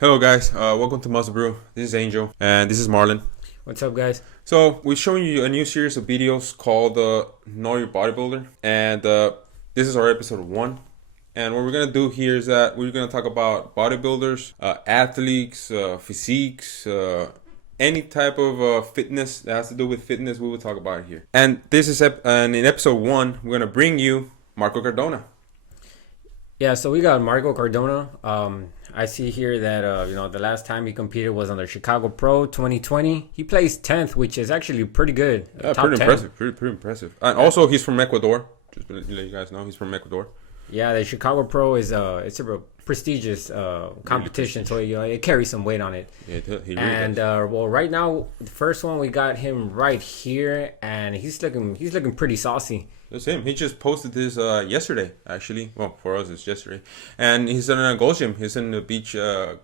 Hello guys, welcome to Muscle Brew. This is Angel and this is Marlon. What's up, guys? So we're showing you a new series of videos called Know Your Bodybuilder, and this is our episode 1. And what we're gonna do here is that we're gonna talk about bodybuilders, athletes, physiques, any type of fitness that has to do with fitness. We will talk about it here. And this is in episode 1, we're gonna bring you Marco Cardona. Yeah, so we got Marco Cardona. I see here that the last time he competed was on the Chicago Pro 2020. He placed 10th, which is actually pretty good. Yeah, pretty 10. Impressive. Pretty impressive. And also, he's from Ecuador. Just to let you guys know, he's from Ecuador. Yeah, the Chicago Pro is it's a prestigious competition, so it carries some weight on it. Yeah, he really and does. Well, right now, the first one we got him right here, and he's looking pretty saucy. That's him. He just posted this yesterday, actually. Well, for us, it's yesterday. And he's in a gold gym. He's in the beach,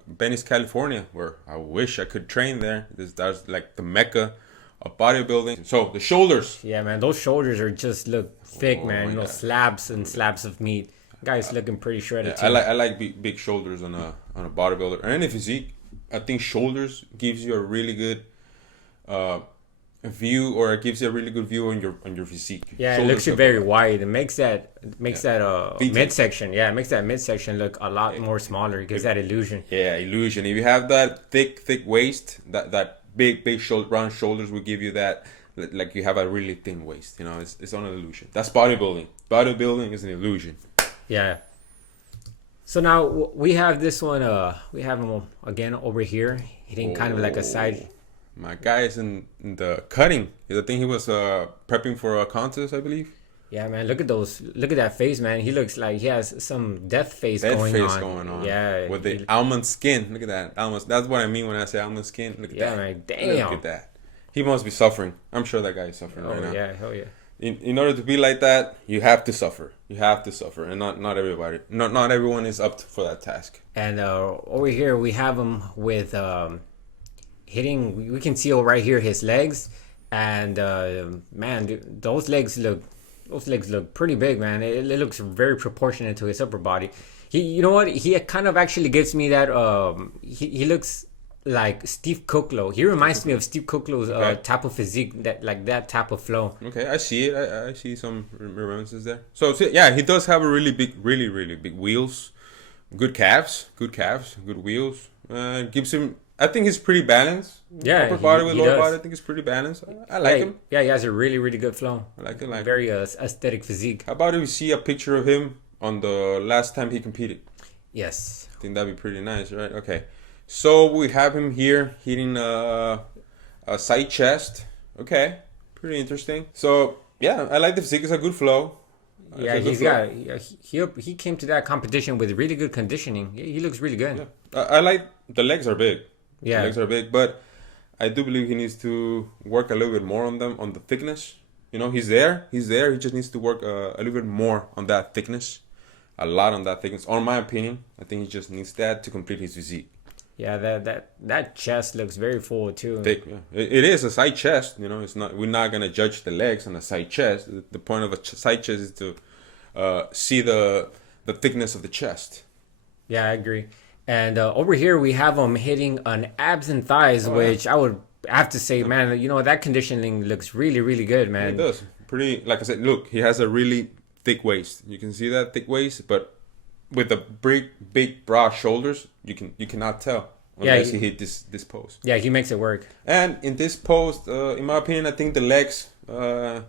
Venice, California, where I wish I could train there. That's like the mecca of bodybuilding. So, the shoulders. Yeah, man. Those shoulders just look thick, man. Yeah. Slabs and slabs of meat. Guy's looking pretty shredded, Yeah, too. I like big shoulders on a bodybuilder. And any physique, I think shoulders gives you a really good view, or it gives you a really good view on your physique. Yeah, Shoulders it looks very wide. It makes that midsection. Yeah, it makes that midsection look a lot more smaller. It gives that illusion. Yeah, illusion. If you have that thick waist, that big round shoulders will give you that, like you have a really thin waist. You know, it's on an illusion. That's bodybuilding. Bodybuilding is an illusion. Yeah. So now we have this one. We have him again over here, hitting kind of like a side. My guy is in the cutting. I think he was prepping for a contest, I believe. Yeah, man. Look at those. Look at that face, man. He looks like he has some death face going on. Yeah. With the almond skin. Look at that. Almond. That's what I mean when I say almond skin. Look at that. Yeah, man. Damn. Look at that. He must be suffering. I'm sure that guy is suffering right now. Yeah, hell yeah. In order to be like that, you have to suffer. You have to suffer, and not everybody. Not everyone is up for that task. And over here we have him with hitting. We can see right here his legs, and man, dude, those legs look pretty big, man. It looks very proportionate to his upper body. You know what? He kind of actually gives me that. He looks like Steve Kuclo. He reminds me of Steve Kuclo's type of physique, that type of flow. Okay, I see it. I see some remembrances there. So yeah, he does have a really big wheels, good calves, good wheels. Gives him. I think he's pretty balanced. Yeah, upper body with lower body. I think he's pretty balanced. I like him. Yeah, he has a really good flow. I like it. Very aesthetic physique. How about if we see a picture of him on the last time he competed? Yes. I think that'd be pretty nice, right? Okay. So we have him here hitting a side chest. Okay, pretty interesting. So yeah, I like the physique. It's a good flow. Yeah, he came to that competition with really good conditioning. He looks really good. Yeah. I like the legs are big. Yeah, the legs are big, but I do believe he needs to work a little bit more on them, on the thickness. You know, he's there. He just needs to work a little bit more on that thickness. A lot on that thickness. On my opinion, I think he just needs that to complete his physique. Yeah, that chest looks very full too. Thick, yeah. It is a side chest, you know. It's not. We're not gonna judge the legs on a side chest. The point of a side chest is to see the thickness of the chest. Yeah, I agree. And over here we have him hitting on abs and thighs, which I would have to say, man, that conditioning looks really good, man. It does. Pretty, like I said, look, he has a really thick waist. You can see that thick waist, but with the big broad shoulders, you cannot tell unless he hit this pose. Yeah, he makes it work. And in this pose, in my opinion, I think the legs, I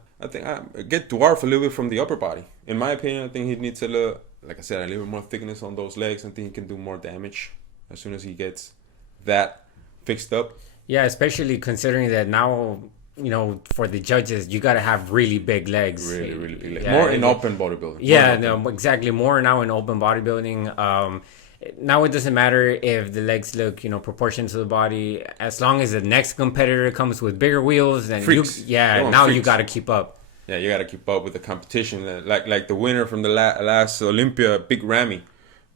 get dwarfed a little bit from the upper body. In my opinion, I think he needs a little, like I said, a little bit more thickness on those legs. I think he can do more damage as soon as he gets that fixed up. Yeah, especially considering that now, for the judges, you got to have really big legs. Really big legs. Yeah, more in open bodybuilding. Yeah, no, exactly. More now in open bodybuilding. Now it doesn't matter if the legs look, proportioned to the body. As long as the next competitor comes with bigger wheels, then you got to keep up. Yeah, you got to keep up with the competition. Like the winner from the last Olympia, Big Ramy.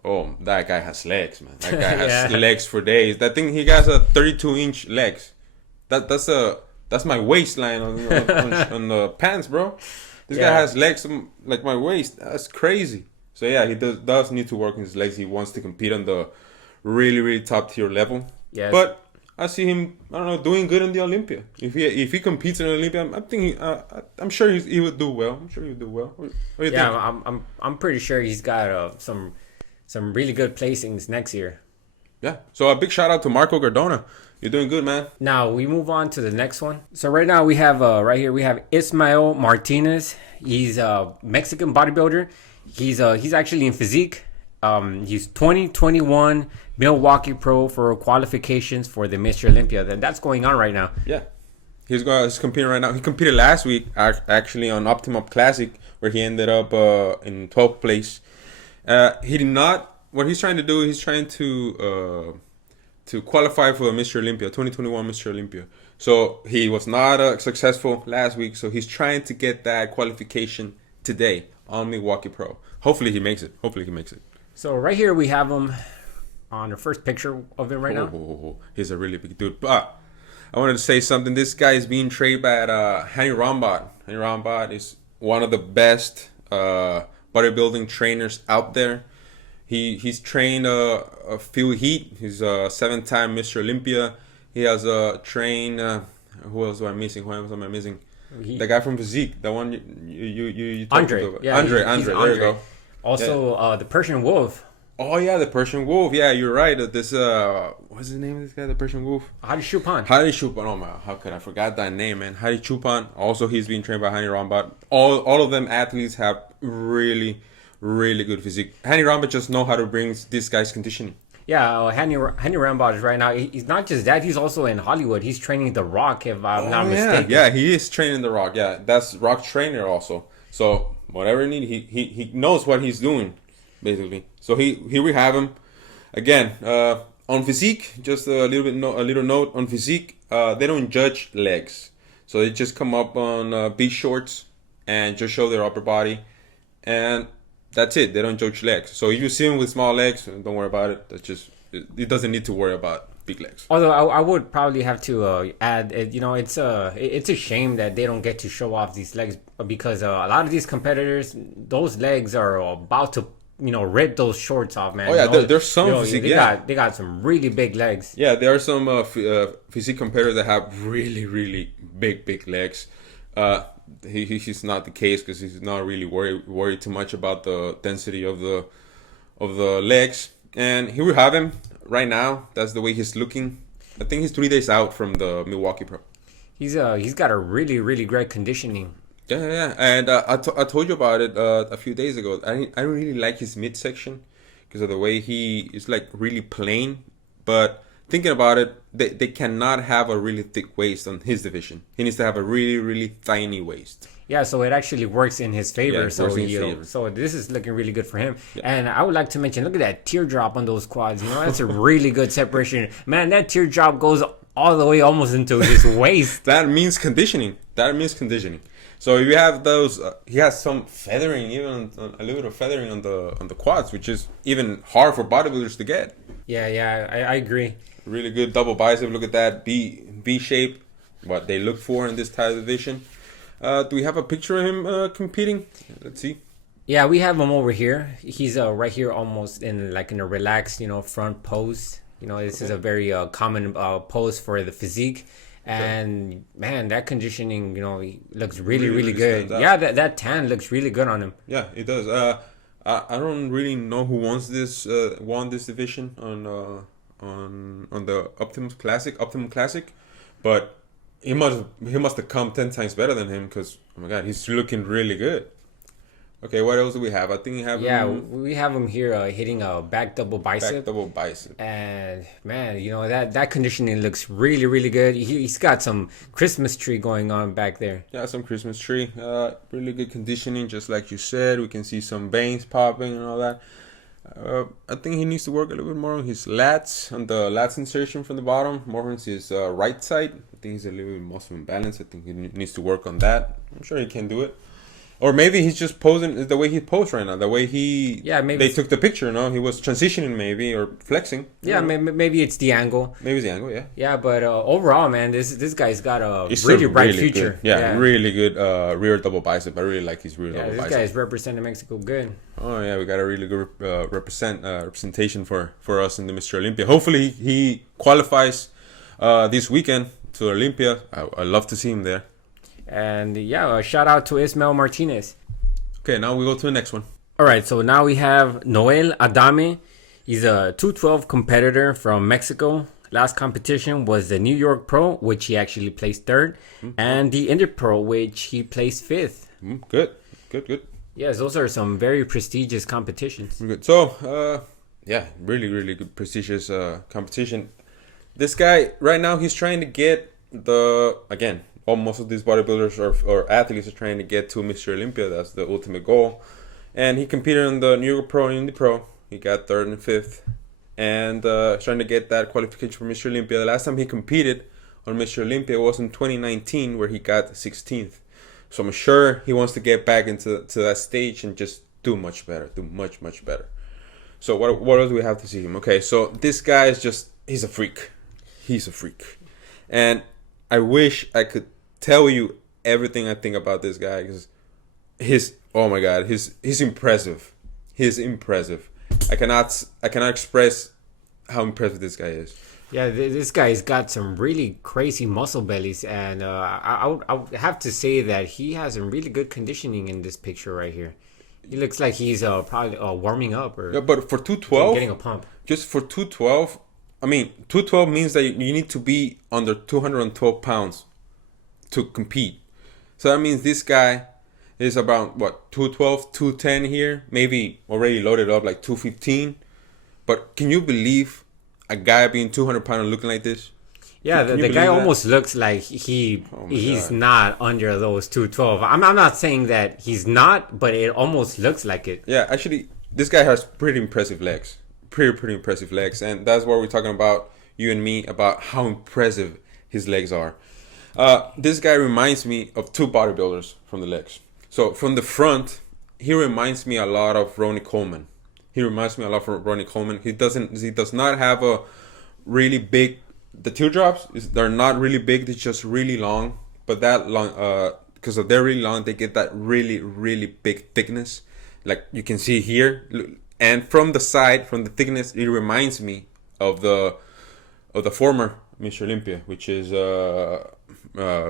Oh, that guy has legs, man. That guy has legs for days. That thing, he has a 32-inch legs. That's my waistline on the pants, bro. This guy has legs like my waist. That's crazy. So yeah, he does need to work on his legs. He wants to compete on the really top tier level. Yes. But I see him, I don't know, doing good in the Olympia. If he competes in the Olympia, I'm sure he would do well. I'm sure he would do well. What do you think? I'm pretty sure he's got some really good placings next year. Yeah. So a big shout out to Marco Cardona. You're doing good, man. Now we move on to the next one. So right now we have right here we have Ismail Martinez. He's a Mexican bodybuilder. He's actually in physique. He's 2021 Milwaukee Pro for qualifications for the Mr. Olympia. That's going on right now. Yeah. He's competing right now. He competed last week actually on Optimum Classic, where he ended up in 12th place. He did not. What he's trying to do, he's trying to qualify for Mr. Olympia, 2021 Mr. Olympia. So he was not successful last week. So he's trying to get that qualification today on Milwaukee Pro. Hopefully he makes it. So right here we have him on the first picture of him right now. He's a really big dude. But I wanted to say something. This guy is being trained by Rambot. Rambot is one of the best bodybuilding trainers out there. He's trained Phil Heath. He's a 7-time Mr. Olympia. He has trained. Who else am I missing? The guy from Physique. The one you Andre. About. Yeah, Andre. There you go. Also, the Persian Wolf. Oh yeah, the Persian Wolf. Yeah, you're right. This what's the name of this guy? The Persian Wolf. Hadi Choopan. Oh my, how could I forget that name, man? Hadi Choopan. Also, he's being trained by Hani Rambot. All of them athletes have really good physique. Hani Rambot just know how to bring this guy's conditioning. Yeah, Hani Rambot is right now. He's not just that. He's also in Hollywood. He's training The Rock, if I'm not mistaken. Yeah, he is training The Rock. Yeah, that's Rock's trainer also. So whatever you need, he knows what he's doing, basically. So here we have him again on physique. Just a little note on physique. They don't judge legs, so they just come up on big shorts and just show their upper body, and that's it. They don't judge legs. So if you see him with small legs, don't worry about it. That's just it doesn't need to worry about big legs. Although I would probably have to add, it's a shame that they don't get to show off these legs, because a lot of these competitors, those legs are about to rip those shorts off, man. Oh yeah, there's some physique. They got some really big legs. Yeah, there are some physique competitors that have really big legs. He's not the case, because he's not really worried too much about the density of the legs. And here we have him right now. That's the way he's looking. I think he's 3 days out from the Milwaukee Pro. He's got a really great conditioning. Yeah. And I told you about it a few days ago. I don't really like his midsection because of the way he is like really plain. But thinking about it, they cannot have a really thick waist on his division. He needs to have a really tiny waist. Yeah, so it actually works in his favor. Yeah, so this is looking really good for him. Yeah. And I would like to mention, look at that teardrop on those quads. That's a really good separation. Man, that teardrop goes all the way almost into his waist. That means conditioning. So if you have those, he has some feathering, even a little bit of feathering on the quads, which is even hard for bodybuilders to get. Yeah, I agree. Really good double bicep. Look at that V shape. What they look for in this type of division. Do we have a picture of him competing? Let's see. Yeah, we have him over here. He's right here, almost in a relaxed, front pose. This is a very common pose for the physique. And man, that conditioning, he looks really good. Yeah, that tan looks really good on him. Yeah, it does. I don't really know who won this division on the Optimum Classic, but he must have come 10 times better than him, because oh my god, he's looking really good. Okay, what else do we have? I think we have we have him here hitting a back double bicep. And man, that conditioning looks really good. He's got some Christmas tree going on back there. Yeah, some Christmas tree. Really good conditioning, just like you said. We can see some veins popping and all that. I think he needs to work a little bit more on his lats, on the lats insertion from the bottom, more on his right side. I think he's a little bit muscle imbalance. I think he needs to work on that. I'm sure he can do it. Or maybe he's just posing the way he posed right now. The way maybe they took the picture. He was transitioning maybe or flexing. Yeah, maybe it's the angle. Maybe it's the angle. Yeah. Yeah, but overall, man, this guy's got a really bright future. Good, really good rear double bicep. I really like his rear double bicep. This guy's representing Mexico good. Oh yeah, we got a really good representation for us in the Mr. Olympia. Hopefully he qualifies this weekend to Olympia. I love to see him there. And a shout out to Ismail Martinez. Okay, now we go to the next one. All right, so now we have Noel Adame. He's a 212 competitor from Mexico. Last competition was the New York Pro, which he actually placed third, and the Inter Pro, which he placed fifth. Good. Yes, those are some very prestigious competitions. Good. So, really good prestigious competition. This guy right now, he's trying to get most of these bodybuilders or athletes are trying to get to Mr. Olympia. That's the ultimate goal. And he competed in the New York Pro and Indy Pro. He got third and fifth. And trying to get that qualification for Mr. Olympia. The last time he competed on Mr. Olympia was in 2019, where he got 16th. So I'm sure he wants to get back into that stage and just do much better. Do much better. So what else do we have to see him? Okay, so this guy is he's a freak. He's a freak. And I wish I could tell you everything I think about this guy, because he's impressive. He's impressive. I cannot express how impressive this guy is. Yeah, this guy's got some really crazy muscle bellies, and I would have to say that he has some really good conditioning in this picture right here. He looks like he's probably warming up, but for 212, getting a pump. Just for 212, 212 means that you need to be under 212 pounds to compete. So that means this guy is about 212, 210 here, maybe already loaded up like 215. But can you believe a guy being 200 pounds and looking like this? Yeah, the guy almost looks like he's not under those 212. I'm not saying that he's not, but it almost looks like it. Yeah, actually, this guy has pretty impressive legs. Pretty impressive legs. And that's what we're talking about, you and me, about how impressive his legs are. This guy reminds me of two bodybuilders from the legs. So from the front, he reminds me a lot of Ronnie Coleman. He does not have a really big. The teardrops they're not really big. They're just really long. But that long, because they're really long, they get that really big thickness, like you can see here. And from the side, from the thickness, it reminds me of the former Mr. Olympia, which is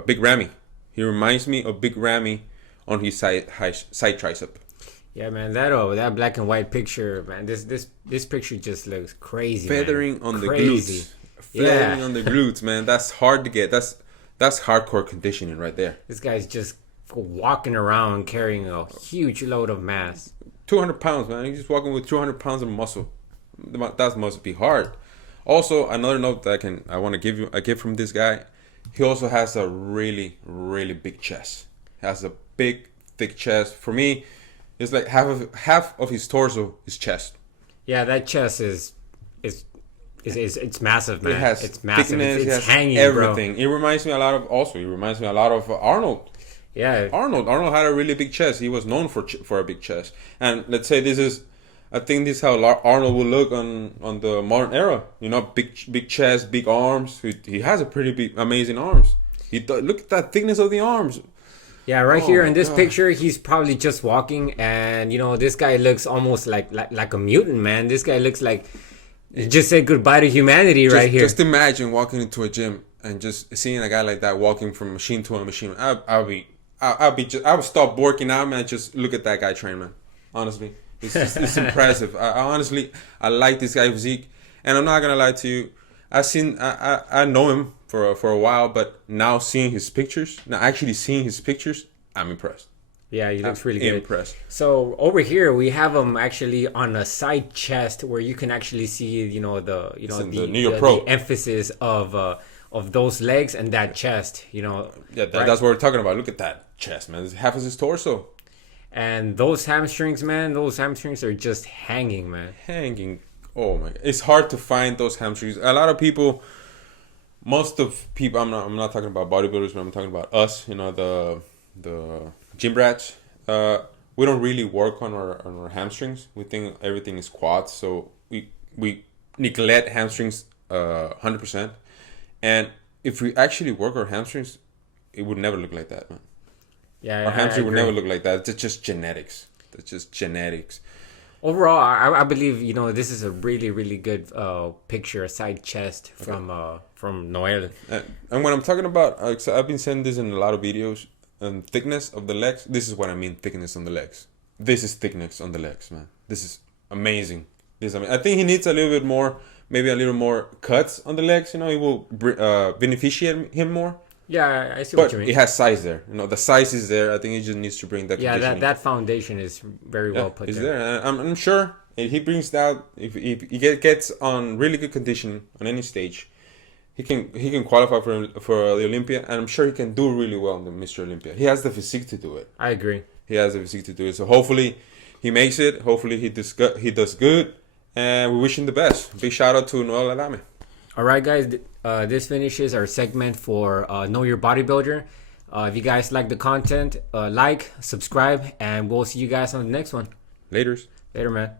Big Ramy. He reminds me of Big Ramy on his side tricep. Yeah, man, that black and white picture, man. This picture just looks crazy. Feathering man. on the glutes. Feathering on the glutes, man. That's hard to get. That's hardcore conditioning right there. This guy's just walking around carrying a huge load of mass. 200 pounds, man. He's just walking with 200 pounds of muscle. That must be hard. Also, another note that I want to give you a gift from this guy. He also has a really big chest. He has a big, thick chest. For me, it's like half of his torso is chest. Yeah, that chest is massive, man. It's massive. Thickness, it's hanging, everything. Bro. It reminds me a lot of Arnold. Yeah. Arnold had a really big chest. He was known for a big chest. And let's say I think this is how Arnold will look on the modern era. Big chest, big arms. He has a pretty big, amazing arms. Look at that thickness of the arms. Yeah, here in this picture, he's probably just walking, and this guy looks almost like a mutant, man. This guy looks like he just said goodbye to humanity right here. Just imagine walking into a gym and just seeing a guy like that walking from machine to a machine. I would stop working out, man. Just look at that guy train, man. Honestly, it's impressive. I like this guy's physique, and I'm not gonna lie to you. I know him for a while, but now actually seeing his pictures, I'm impressed. Yeah, he looks really good. Impressed. So over here we have him actually on a side chest where you can actually see, the New York Pro. The emphasis of those legs and that chest, Yeah, that's what we're talking about. Look at that chest, man. It's half of his torso. And those hamstrings, man, are just hanging, man. Hanging. Oh my! It's hard to find those hamstrings. A lot of people. Most of people, I'm not talking about bodybuilders, but I'm talking about us, the gym rats. we don't really work on our hamstrings. We think everything is quads, so we neglect hamstrings 100%. And if we actually work our hamstrings, it would never look like that, man. Yeah, Our hamstring would agree. never look like that. It's just genetics. That's just genetics. Overall, I believe this is a really really good picture, a side chest from Noel. And when I'm talking about, so I've been saying this in a lot of videos, thickness of the legs. This is what I mean, thickness on the legs. This is thickness on the legs, man. This is amazing. I think he needs a little bit more, maybe a little more cuts on the legs. It will beneficiate him more. Yeah, I see what But you mean. it has size there. The size is there. I think he just needs to bring that. Yeah, conditioning. that foundation is very well put It's there. there. And I'm sure if he brings that, if he gets on really good condition on any stage, he can qualify for the Olympia, and I'm sure he can do really well in the Mr. Olympia. He has the physique to do it. I agree. He has the physique to do it. So hopefully he makes it. Hopefully he does good, and we wish him the best. Big shout out to Noel Adame. All right, guys. This finishes our segment for Know Your Bodybuilder. If you guys like the content, like, subscribe, and we'll see you guys on the next one. Laters. Later, man.